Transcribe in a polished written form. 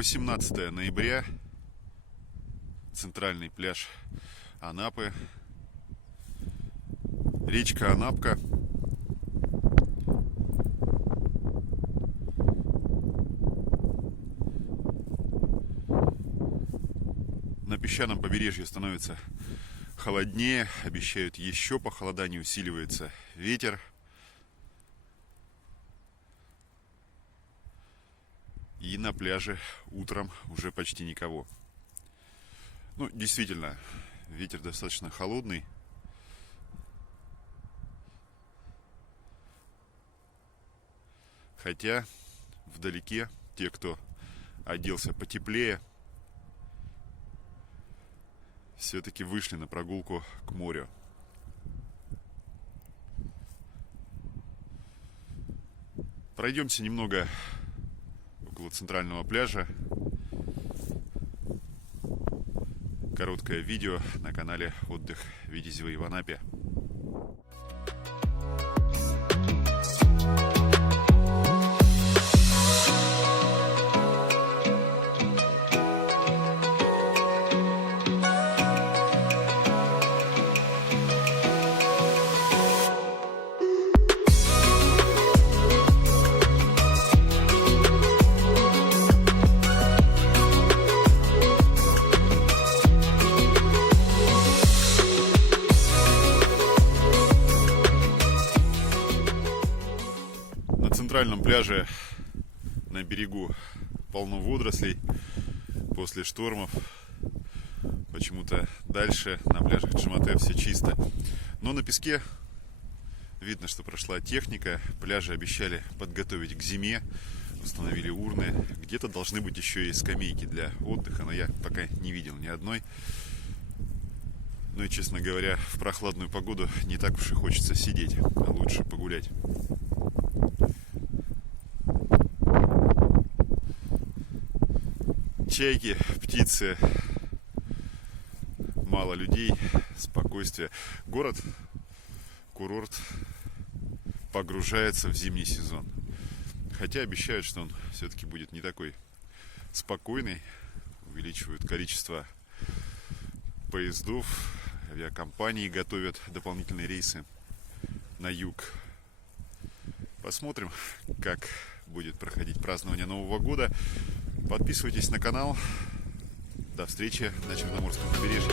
18 ноября, центральный пляж Анапы, речка Анапка. На песчаном побережье становится холоднее, обещают еще похолодание, усиливается ветер. И на пляже утром уже почти никого. Ну, действительно, ветер достаточно холодный. Хотя вдалеке те, кто оделся потеплее, все-таки вышли на прогулку к морю. Пройдемся немного около центрального пляжа. Короткое видео на канале «Отдых Витязевой» в Анапе. На центральном пляже на берегу полно водорослей после штормов. Почему-то дальше на пляжах Джимате все чисто. Но на песке видно, что прошла техника. Пляжи обещали подготовить к зиме. Установили урны. Где-то должны быть еще и скамейки для отдыха, но я пока не видел ни одной. Ну и, честно говоря, в прохладную погоду не так уж и хочется сидеть, а лучше погулять. Чайки, птицы, мало людей, спокойствие. Город, курорт погружается в зимний сезон. Хотя обещают, что он все-таки будет не такой спокойный. Увеличивают количество поездов, авиакомпании готовят дополнительные рейсы на юг. Посмотрим, как будет проходить празднование Нового года. Подписывайтесь на канал. До встречи на Черноморском побережье.